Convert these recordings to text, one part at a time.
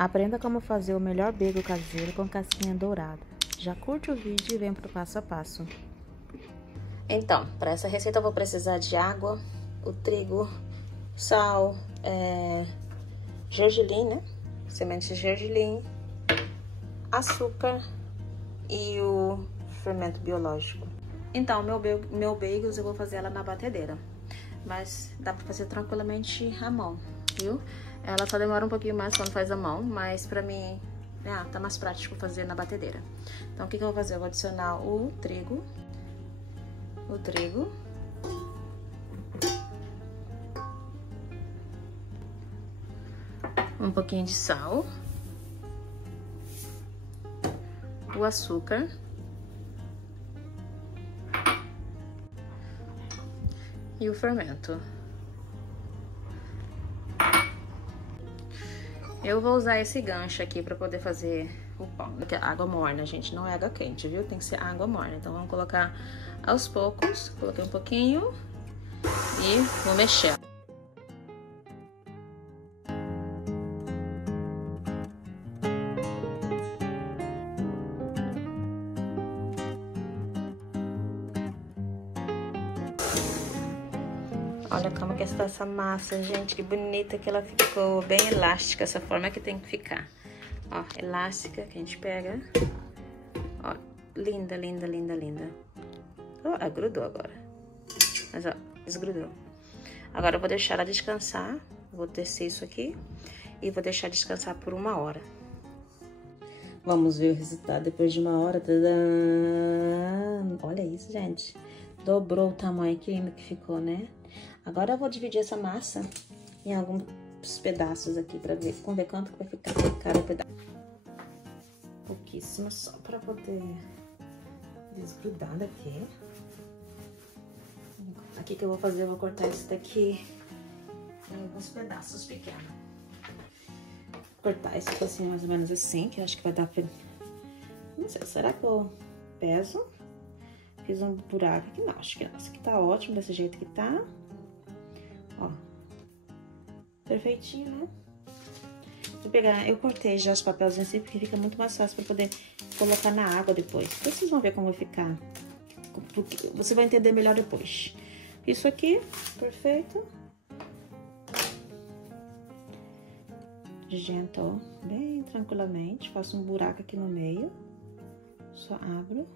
Aprenda como fazer o melhor bagel caseiro com casquinha dourada. Já curte o vídeo e vem pro passo a passo. Então, para essa receita eu vou precisar de água, o trigo, sal, gergelim, né? Sementes de gergelim, açúcar e o fermento biológico. Então, meu bagels eu vou fazer ela na batedeira, mas dá pra fazer tranquilamente à mão, viu? Ela só demora um pouquinho mais quando faz à mão, mas pra mim, tá mais prático fazer na batedeira. Então, o que eu vou fazer? Eu vou adicionar o trigo, um pouquinho de sal, o açúcar, e o fermento. Eu vou usar esse gancho aqui para poder fazer o pão. Água morna, gente, não é água quente, viu? Tem que ser água morna. Então, vamos colocar aos poucos. Coloquei um pouquinho e vou mexer. Olha como que está essa massa, gente, que bonita que ela ficou, bem elástica, essa forma que tem que ficar. Ó, elástica, que a gente pega. Ó, linda, linda, linda, linda. Ó, grudou agora. Mas, ó, desgrudou. Agora eu vou deixar ela descansar, vou descer isso aqui e vou deixar descansar por 1 hora. Vamos ver o resultado depois de 1 hora. Tadã! Olha isso, gente. Dobrou o tamanho, que lindo que ficou, né? Agora eu vou dividir essa massa em alguns pedaços aqui pra ver. Vamos ver quanto que vai ficar cada pedaço. Pouquíssimo só pra poder desgrudar daqui. Aqui que eu vou fazer, eu vou cortar isso daqui em alguns pedaços pequenos. Vou cortar isso aqui assim, mais ou menos assim, que eu acho que vai dar pra... Não sei, será que eu peso? Fiz um buraco aqui, não, acho que não. Esse aqui tá ótimo, desse jeito que tá. Ó, perfeitinho, né? Vou pegar, eu cortei já os papelzinhos assim, porque fica muito mais fácil pra poder colocar na água depois. Depois vocês vão ver como vai ficar. Você vai entender melhor depois. Isso aqui, perfeito. Digento, ó, bem tranquilamente. Faço um buraco aqui no meio. Só abro.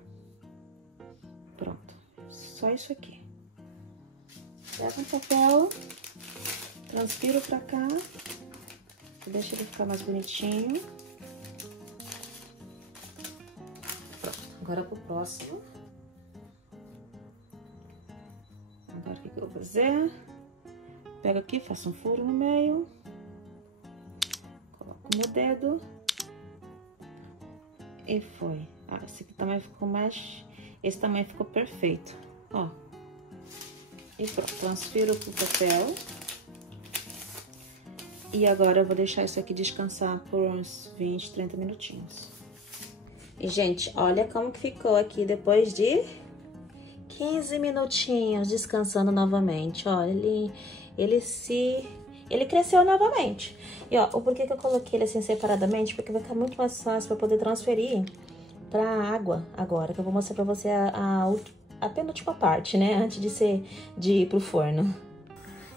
Pronto. Só isso aqui. Pega um papel, transfiro pra cá, deixa ele ficar mais bonitinho. Pronto, agora pro próximo. Agora o que eu vou fazer? Pego aqui, faço um furo no meio, coloco o meu dedo e foi. Ah, esse aqui também ficou mais... Esse também ficou perfeito, ó. E pronto, transfiro pro papel. E agora eu vou deixar isso aqui descansar por uns 20, 30 minutinhos. E, gente, olha como que ficou aqui depois de 15 minutinhos descansando novamente. Olha, ele cresceu novamente. E, ó, o porquê que eu coloquei ele assim separadamente? Porque vai ficar muito mais fácil para poder transferir pra água agora, que eu vou mostrar pra você a penúltima parte, né? Antes de ir pro forno.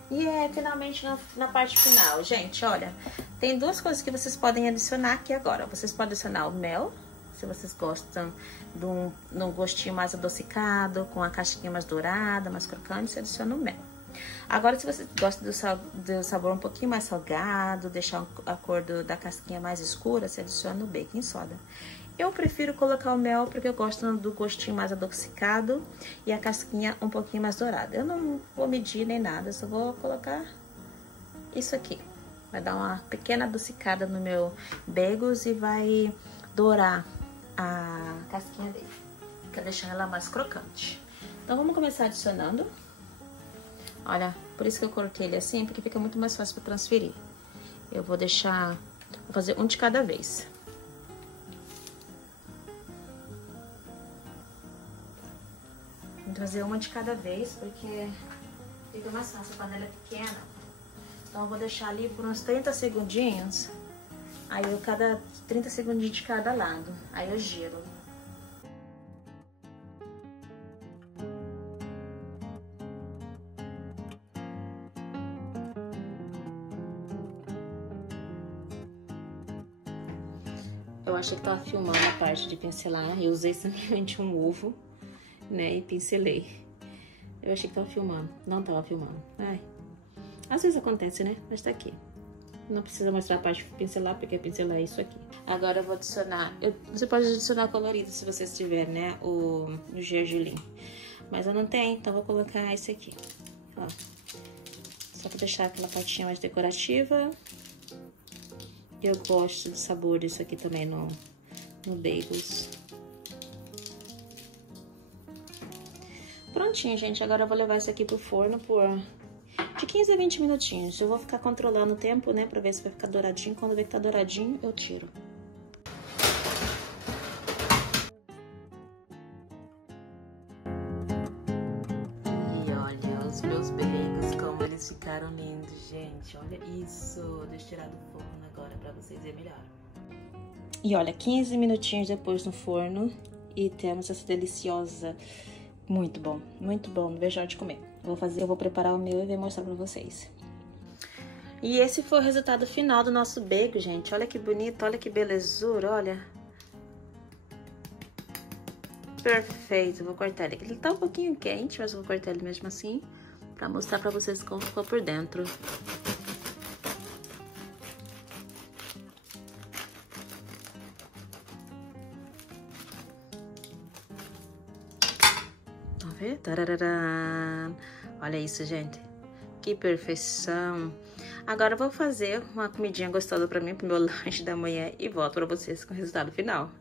E finalmente na parte final, gente, olha, tem 2 coisas que vocês podem adicionar aqui agora. Vocês podem adicionar o mel, se vocês gostam de um gostinho mais adocicado, com a casquinha mais dourada, mais crocante, você adiciona o mel. Agora, se você gosta do sabor um pouquinho mais salgado, deixar a cor da casquinha mais escura, você adiciona o baking soda. Eu prefiro colocar o mel porque eu gosto do gostinho mais adocicado e a casquinha um pouquinho mais dourada. Eu não vou medir nem nada, só vou colocar isso aqui. Vai dar uma pequena adocicada no meu bagels e vai dourar a casquinha dele. Quer deixar ela mais crocante. Então, vamos começar adicionando. Olha, por isso que eu cortei ele assim, porque fica muito mais fácil para transferir. Eu vou fazer um de cada vez. Vou trazer uma de cada vez, porque fica mais fácil, a panela é pequena. Então, eu vou deixar ali por uns 30 segundinhos Aí eu cada 30 segundos de cada lado. Aí eu giro. Eu achei que tava filmando a parte de pincelar. Eu usei simplesmente um ovo, né? E pincelei. Eu achei que tava filmando. Não tava filmando. Ai. Às vezes acontece, né? Mas tá aqui. Não precisa mostrar a parte de pincelar, porque pincelar é isso aqui. Agora eu vou adicionar... você pode adicionar colorido se você tiver, né? O gergelim. Mas eu não tenho, então vou colocar esse aqui. Ó. Só pra deixar aquela partinha mais decorativa. Eu gosto do sabor disso aqui também no bagels. Prontinho, gente. Agora eu vou levar isso aqui pro forno por de 15 a 20 minutinhos. Eu vou ficar controlando o tempo, né? Pra ver se vai ficar douradinho. Quando ver que tá douradinho, eu tiro. E olha os meus bagels, como eles ficaram lindos, gente. Olha isso. Deixa eu tirar do forno agora pra vocês verem melhor. E olha, 15 minutinhos depois no forno e temos essa deliciosa... Muito bom, não vejo a hora de comer. Eu vou preparar o meu e vou mostrar pra vocês. E esse foi o resultado final do nosso bagel, gente. Olha que bonito, olha que belezura, olha. Perfeito, vou cortar ele. Ele tá um pouquinho quente, mas eu vou cortar ele mesmo assim, pra mostrar pra vocês como ficou por dentro. Tararara. Olha isso, gente. Que perfeição. Agora eu vou fazer uma comidinha gostosa pra mim, pro meu lanche da manhã e volto pra vocês com o resultado final.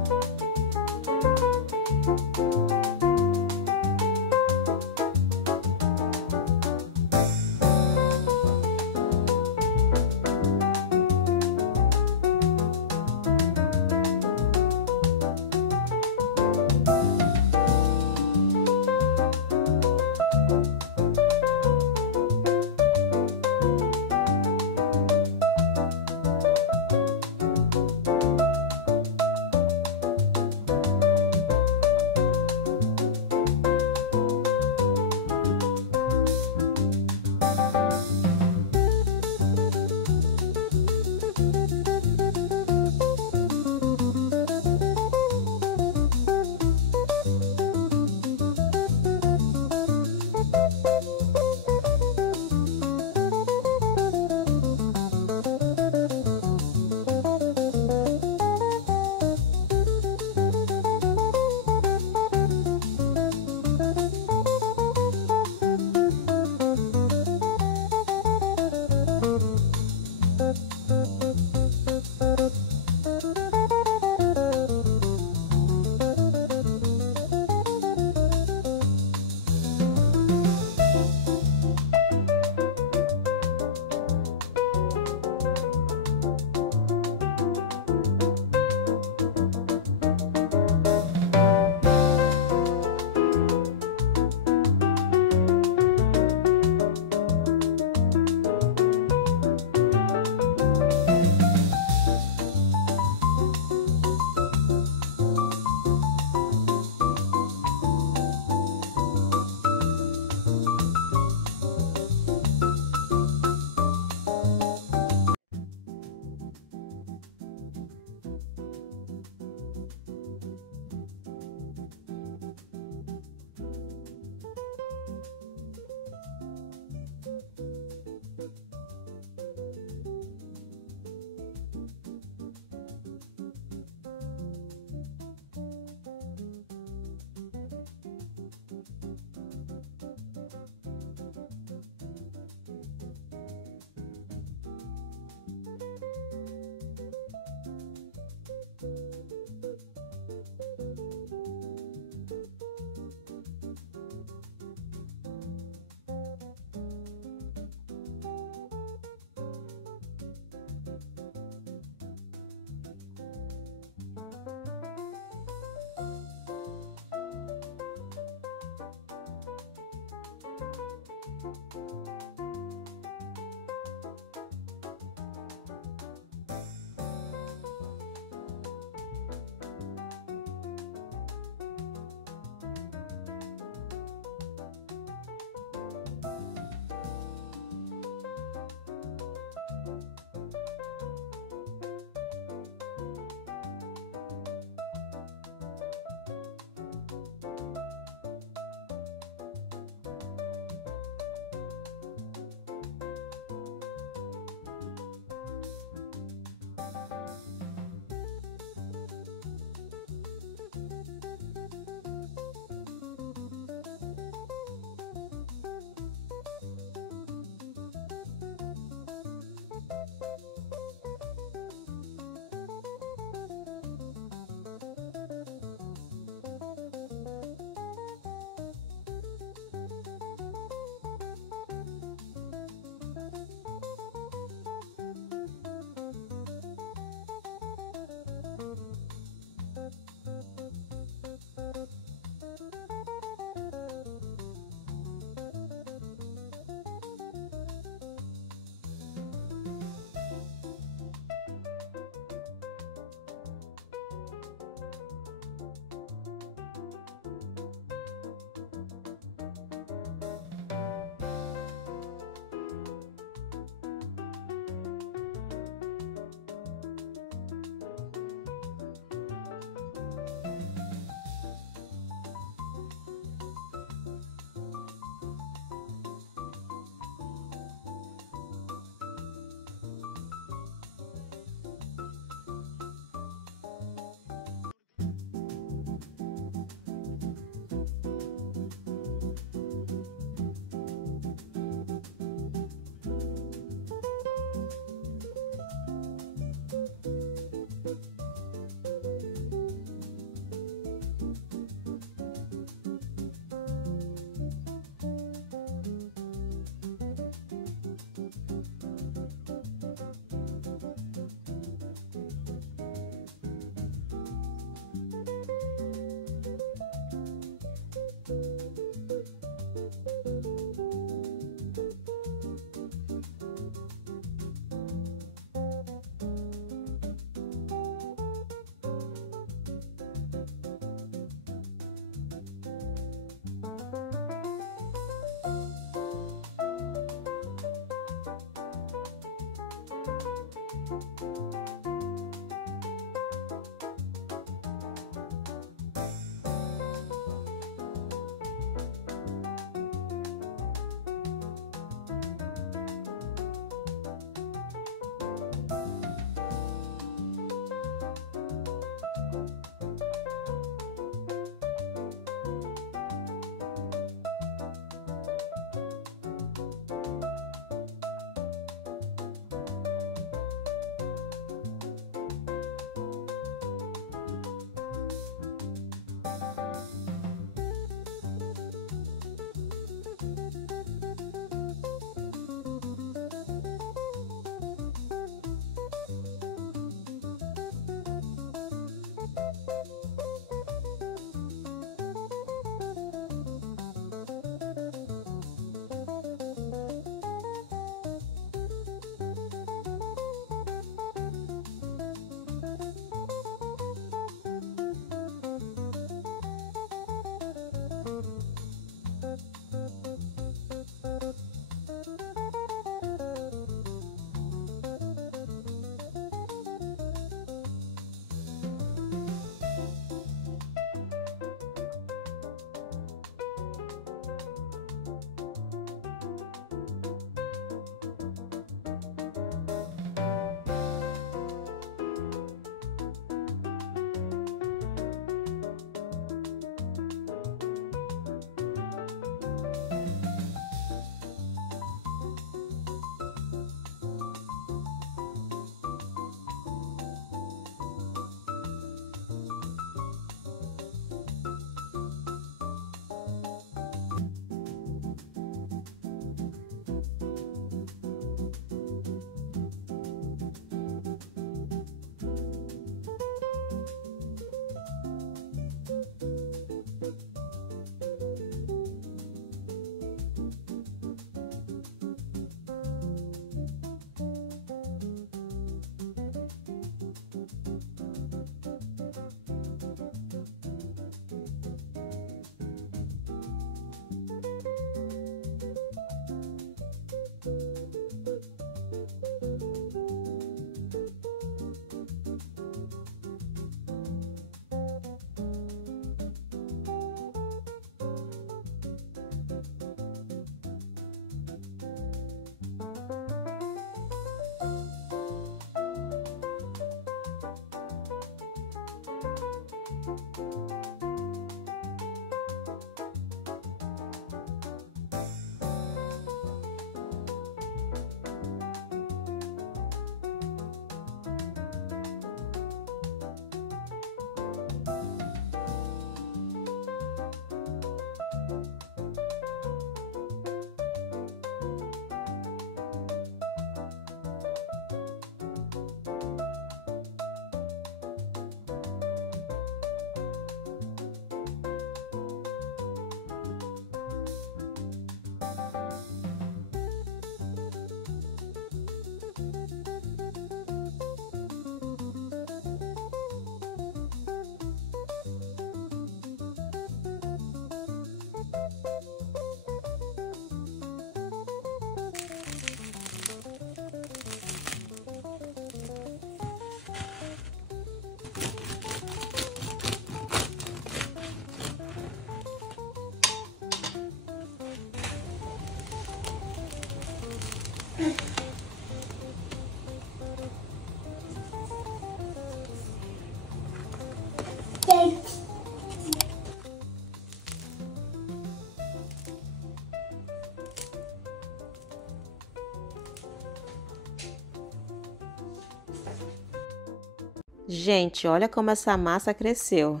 Gente, olha como essa massa cresceu.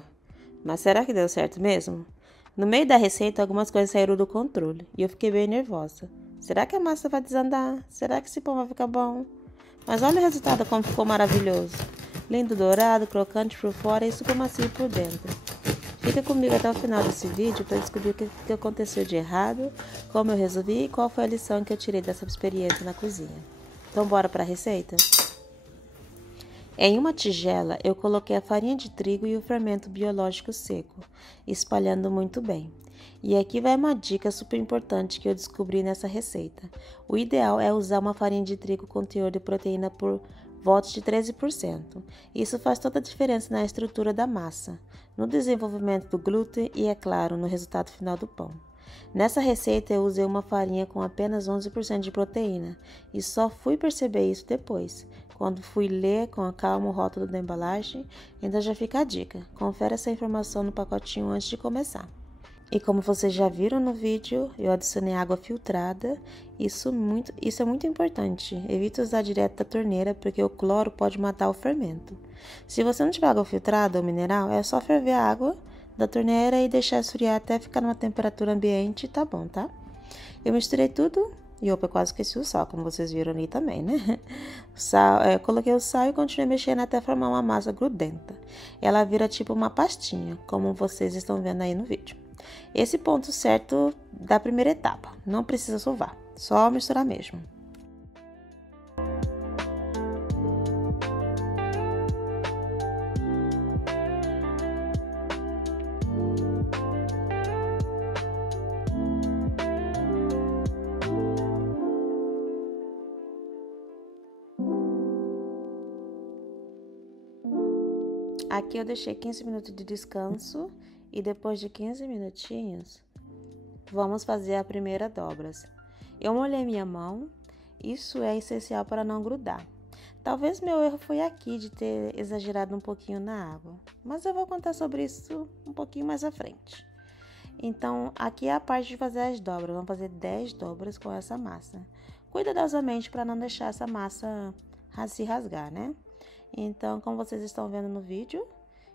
Mas será que deu certo mesmo? No meio da receita, algumas coisas saíram do controle e eu fiquei bem nervosa. Será que a massa vai desandar? Será que esse pão vai ficar bom? Mas olha o resultado como ficou maravilhoso. Lindo dourado, crocante por fora e super macio por dentro. Fica comigo até o final desse vídeo para descobrir o que aconteceu de errado, como eu resolvi e qual foi a lição que eu tirei dessa experiência na cozinha. Então bora para a receita? Em uma tigela, eu coloquei a farinha de trigo e o fermento biológico seco, espalhando muito bem. E aqui vai uma dica super importante que eu descobri nessa receita. O ideal é usar uma farinha de trigo com teor de proteína por volta de 13%. Isso faz toda a diferença na estrutura da massa, no desenvolvimento do glúten e, é claro, no resultado final do pão. Nessa receita eu usei uma farinha com apenas 11% de proteína e só fui perceber isso depois, quando fui ler com calma o rótulo da embalagem. Então já fica a dica, confere essa informação no pacotinho antes de começar. E como vocês já viram no vídeo, eu adicionei água filtrada, isso é muito importante, evite usar direto da torneira porque o cloro pode matar o fermento. Se você não tiver água filtrada ou mineral, é só ferver a água da torneira e deixar esfriar até ficar numa temperatura ambiente, tá bom, tá? Eu misturei tudo e eu quase esqueci o sal, como vocês viram ali também, né? Coloquei o sal e continuei mexendo até formar uma massa grudenta. Ela vira tipo uma pastinha, como vocês estão vendo aí no vídeo. Esse ponto certo da primeira etapa, não precisa sovar, só misturar mesmo. Aqui eu deixei 15 minutos de descanso e depois de 15 minutinhos, vamos fazer a primeira dobra. Eu molhei minha mão, isso é essencial para não grudar. Talvez meu erro foi aqui de ter exagerado um pouquinho na água, mas eu vou contar sobre isso um pouquinho mais à frente. Então, aqui é a parte de fazer as dobras, vamos fazer 10 dobras com essa massa. Cuidadosamente para não deixar essa massa se rasgar, né? Então, como vocês estão vendo no vídeo,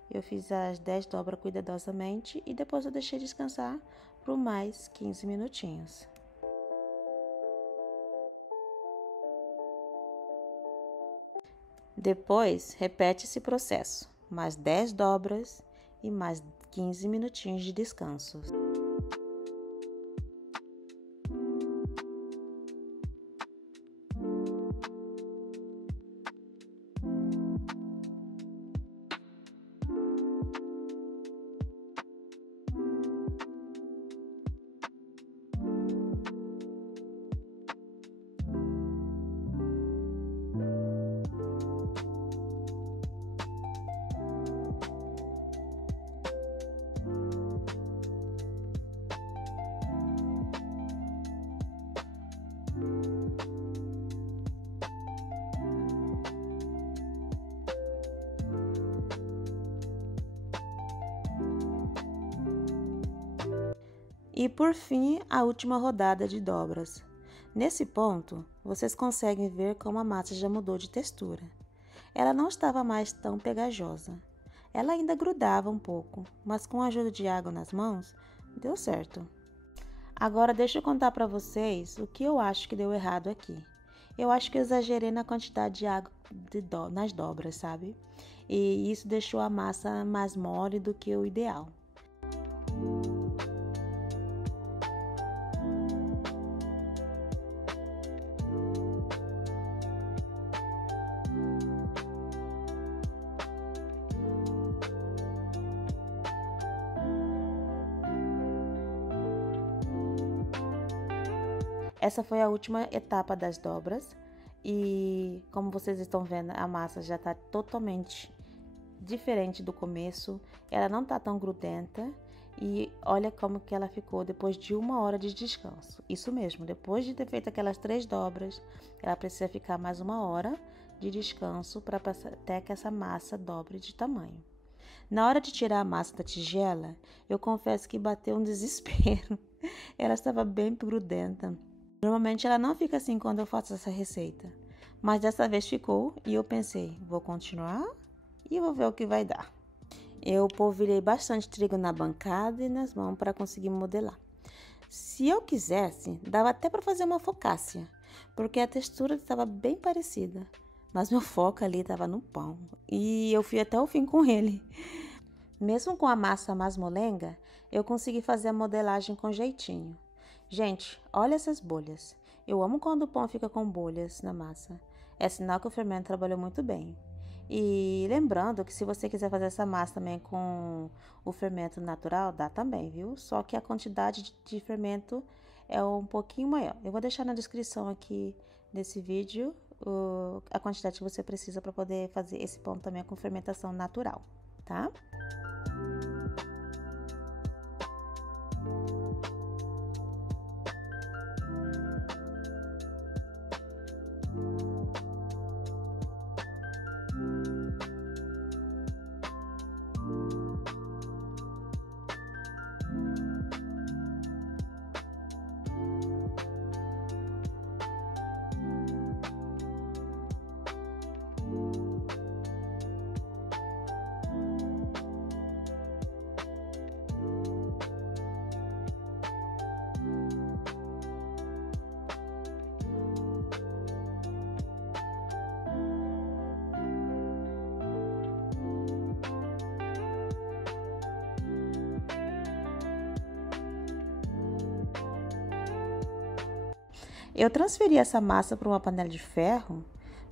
eu fiz as 10 dobras cuidadosamente e depois eu deixei descansar por mais 15 minutinhos. Depois, repete esse processo, mais 10 dobras e mais 15 minutinhos de descanso. E por fim, a última rodada de dobras. Nesse ponto, vocês conseguem ver como a massa já mudou de textura. Ela não estava mais tão pegajosa. Ela ainda grudava um pouco, mas com a ajuda de água nas mãos, deu certo. Agora deixa eu contar para vocês o que eu acho que deu errado aqui. Eu acho que eu exagerei na quantidade de água nas dobras, sabe? E isso deixou a massa mais mole do que o ideal. Essa foi a última etapa das dobras e como vocês estão vendo, a massa já está totalmente diferente do começo. Ela não está tão grudenta e olha como que ela ficou depois de 1 hora de descanso. Isso mesmo, depois de ter feito aquelas 3 dobras, ela precisa ficar mais 1 hora de descanso para até que essa massa dobre de tamanho. Na hora de tirar a massa da tigela, eu confesso que bateu um desespero. Ela estava bem grudenta. Normalmente ela não fica assim quando eu faço essa receita, mas dessa vez ficou e eu pensei, vou continuar e vou ver o que vai dar. Eu polvilhei bastante trigo na bancada e nas mãos para conseguir modelar. Se eu quisesse, dava até para fazer uma focaccia, porque a textura estava bem parecida, mas meu foco ali estava no pão e eu fui até o fim com ele. Mesmo com a massa mais molenga, eu consegui fazer a modelagem com jeitinho. Gente, olha essas bolhas. Eu amo quando o pão fica com bolhas na massa. É sinal que o fermento trabalhou muito bem. E lembrando que se você quiser fazer essa massa também com o fermento natural, dá também, viu? Só que a quantidade de fermento é um pouquinho maior. Eu vou deixar na descrição aqui desse vídeo a quantidade que você precisa para poder fazer esse pão também com fermentação natural, tá? Eu transferi essa massa para uma panela de ferro,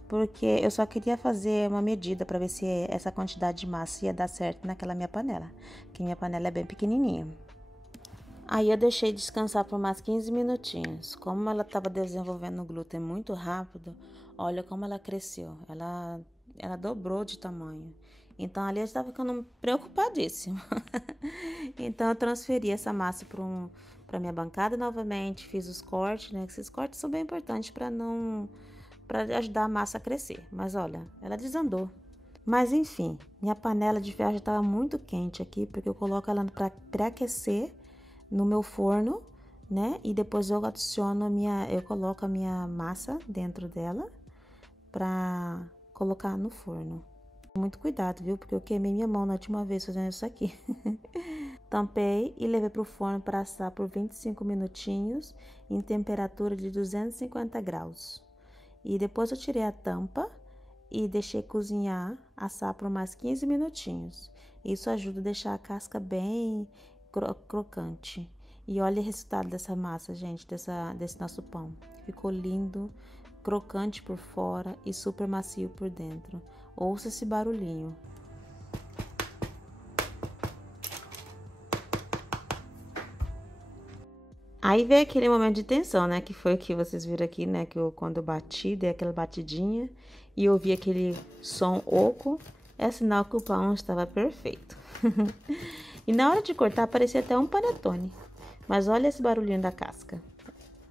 porque eu só queria fazer uma medida para ver se essa quantidade de massa ia dar certo naquela minha panela, que minha panela é bem pequenininha. Aí eu deixei descansar por mais 15 minutinhos. Como ela estava desenvolvendo o glúten muito rápido, olha como ela cresceu. Ela dobrou de tamanho. Então ali eu estava ficando preocupadíssima. Então eu transferi essa massa para minha bancada novamente, fiz os cortes, né? Esses cortes são bem importantes para ajudar a massa a crescer. Mas olha, ela desandou. Mas enfim, minha panela de ferro já estava muito quente aqui, porque eu coloco ela para pré-aquecer no meu forno, né? E depois eu eu coloco a minha massa dentro dela para colocar no forno. Muito cuidado, viu? Porque eu queimei minha mão na última vez fazendo isso aqui. Tampei e levei para o forno para assar por 25 minutinhos em temperatura de 250 graus. E depois eu tirei a tampa e deixei cozinhar, assar por mais 15 minutinhos. Isso ajuda a deixar a casca bem crocante. E olha o resultado dessa massa, gente, desse nosso pão. Ficou lindo, crocante por fora e super macio por dentro. Ouça esse barulhinho. Aí veio aquele momento de tensão, né? Que foi o que vocês viram aqui, né? Que quando eu bati, dei aquela batidinha e ouvi aquele som oco. É sinal que o pão estava perfeito. E na hora de cortar, parecia até um panetone. Mas olha esse barulhinho da casca.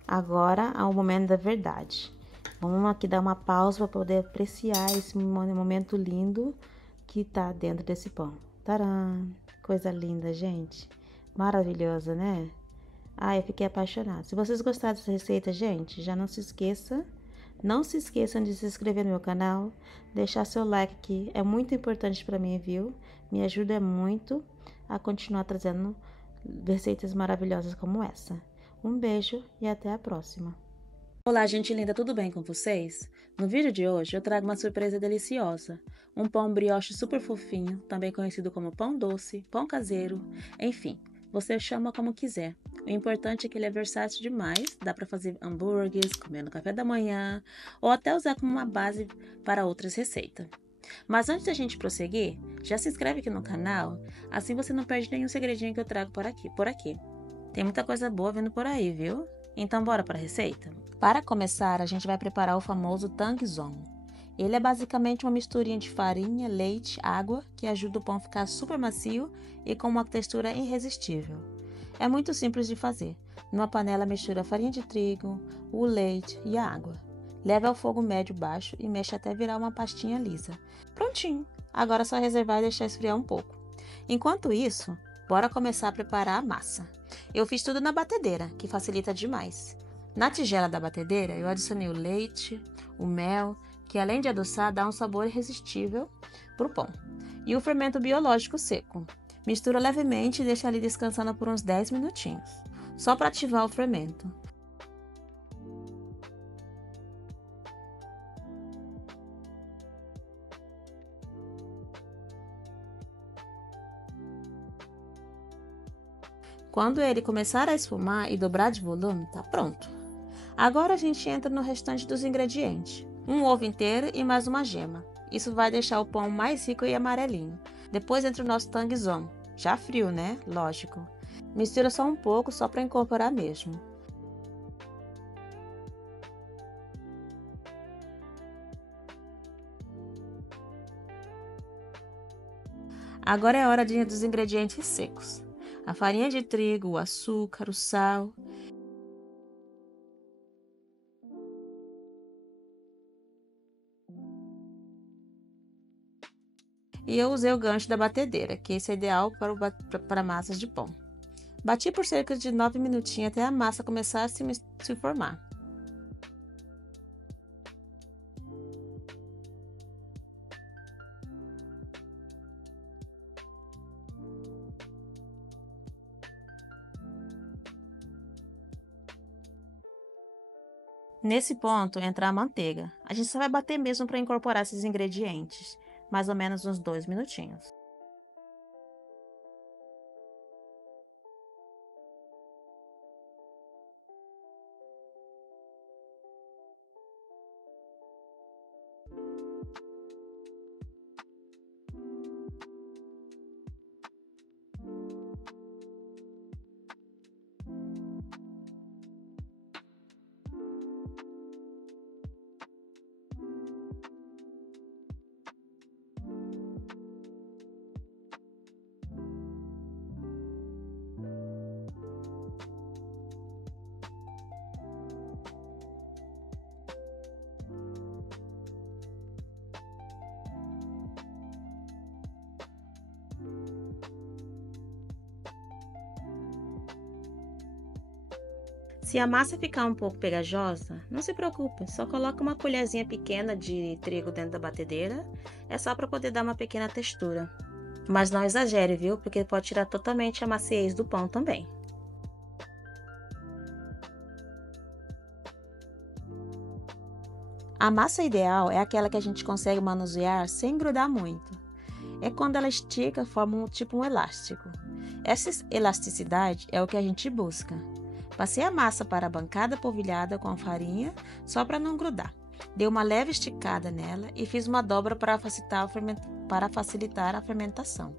Agora, é o momento da verdade. Vamos aqui dar uma pausa para poder apreciar esse momento lindo que tá dentro desse pão. Tcharam! Coisa linda, gente. Maravilhosa, né? Ah, eu fiquei apaixonada. Se vocês gostaram dessa receita, gente, já não se esqueçam de se inscrever no meu canal, deixar seu like aqui, é muito importante para mim, viu? Me ajuda muito a continuar trazendo receitas maravilhosas como essa. Um beijo e até a próxima. Olá, gente linda, tudo bem com vocês? No vídeo de hoje eu trago uma surpresa deliciosa. Um pão brioche super fofinho, também conhecido como pão doce, pão caseiro, enfim, você chama como quiser. O importante é que ele é versátil demais, dá para fazer hambúrgueres, comer no café da manhã, ou até usar como uma base para outras receitas. Mas antes da gente prosseguir, já se inscreve aqui no canal, assim você não perde nenhum segredinho que eu trago por aqui. Tem muita coisa boa vindo por aí, viu? Então bora para a receita? Para começar, a gente vai preparar o famoso tangzong. Ele é basicamente uma misturinha de farinha, leite, água, que ajuda o pão a ficar super macio e com uma textura irresistível. É muito simples de fazer. Numa panela, mistura a farinha de trigo, o leite e a água. Leve ao fogo médio baixo e mexe até virar uma pastinha lisa. Prontinho! Agora é só reservar e deixar esfriar um pouco. Enquanto isso, bora começar a preparar a massa. Eu fiz tudo na batedeira, que facilita demais. Na tigela da batedeira, eu adicionei o leite, o mel, que além de adoçar, dá um sabor irresistível para o pão, e o fermento biológico seco. Mistura levemente e deixa ali descansando por uns 10 minutinhos, só para ativar o fermento. Quando ele começar a esfumar e dobrar de volume, tá pronto. Agora a gente entra no restante dos ingredientes. Um ovo inteiro e mais uma gema. Isso vai deixar o pão mais rico e amarelinho. Depois entra o nosso tangzong. Já frio, né? Lógico. Mistura só um pouco, só para incorporar mesmo. Agora é hora dos ingredientes secos. A farinha de trigo, o açúcar, o sal. E eu usei o gancho da batedeira, que esse é ideal para massas de pão. Bati por cerca de 9 minutinhos até a massa começar a se formar. Nesse ponto entra a manteiga. A gente só vai bater mesmo para incorporar esses ingredientes, mais ou menos uns 2 minutinhos. Se a massa ficar um pouco pegajosa, não se preocupe, só coloca uma colherzinha pequena de trigo dentro da batedeira, é só para poder dar uma pequena textura. Mas não exagere, viu? Porque pode tirar totalmente a maciez do pão também. A massa ideal é aquela que a gente consegue manusear sem grudar muito. É quando ela estica, forma um elástico. Essa elasticidade é o que a gente busca. Passei a massa para a bancada polvilhada com a farinha, só para não grudar. Dei uma leve esticada nela e fiz uma dobra para facilitar a fermentação.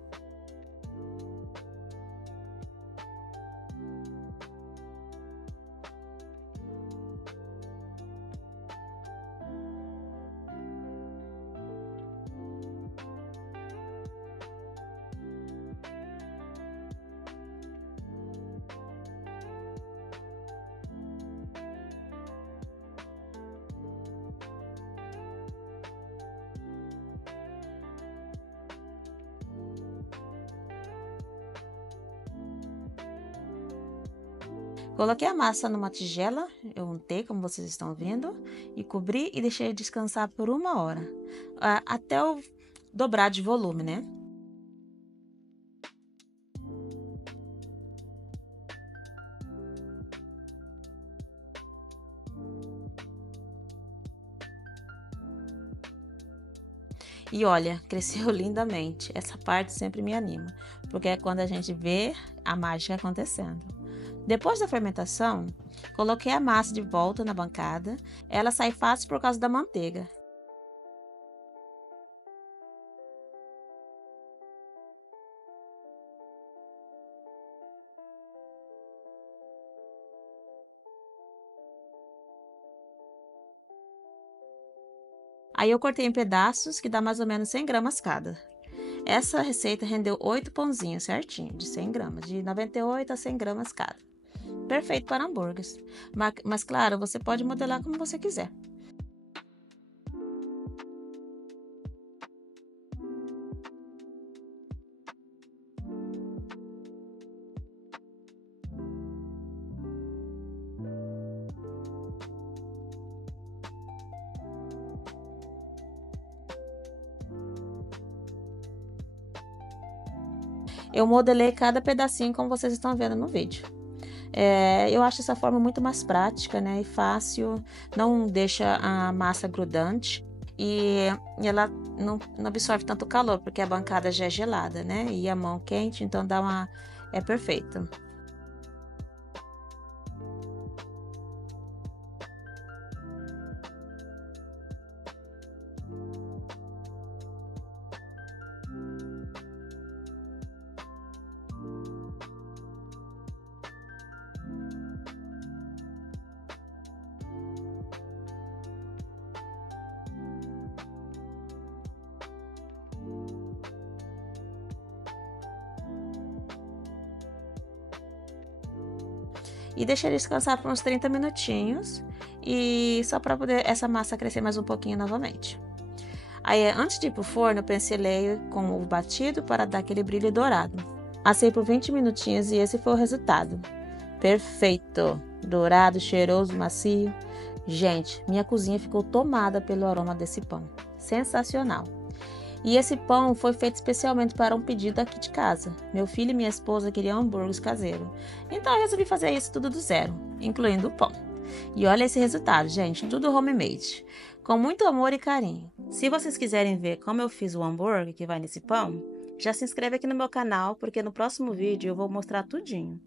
Coloquei a massa numa tigela, eu untei, como vocês estão vendo, e cobri e deixei descansar por 1 hora, até eu dobrar de volume, né? E olha, cresceu lindamente. Essa parte sempre me anima, porque é quando a gente vê a mágica acontecendo. Depois da fermentação, coloquei a massa de volta na bancada. Ela sai fácil por causa da manteiga. Aí eu cortei em pedaços, que dá mais ou menos 100 gramas cada. Essa receita rendeu 8 pãozinhos certinho, de 100 gramas, de 98 a 100 gramas cada. Perfeito para hambúrgueres. Mas claro, você pode modelar como você quiser. Eu modelei cada pedacinho como vocês estão vendo no vídeo. Eu acho essa forma muito mais prática, né? E fácil, não deixa a massa grudante e ela não absorve tanto calor, porque a bancada já é gelada, né? E a mão quente, então é perfeito. E deixei descansar por uns 30 minutinhos, e só para poder essa massa crescer mais um pouquinho novamente. Aí, antes de ir pro forno, eu pincelei com ovo batido para dar aquele brilho dourado. Assei por 20 minutinhos e esse foi o resultado. Perfeito! Dourado, cheiroso, macio. Gente, minha cozinha ficou tomada pelo aroma desse pão. Sensacional! E esse pão foi feito especialmente para um pedido aqui de casa. Meu filho e minha esposa queriam hambúrgueres caseiros. Então eu resolvi fazer isso tudo do zero, incluindo o pão. E olha esse resultado, gente, tudo homemade, com muito amor e carinho. Se vocês quiserem ver como eu fiz o hambúrguer que vai nesse pão, já se inscreve aqui no meu canal, porque no próximo vídeo eu vou mostrar tudinho.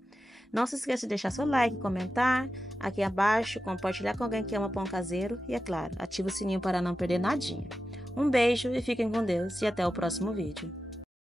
Não se esqueça de deixar seu like, comentar aqui abaixo, compartilhar com alguém que ama pão caseiro e, é claro, ativa o sininho para não perder nadinha. Um beijo e fiquem com Deus e até o próximo vídeo.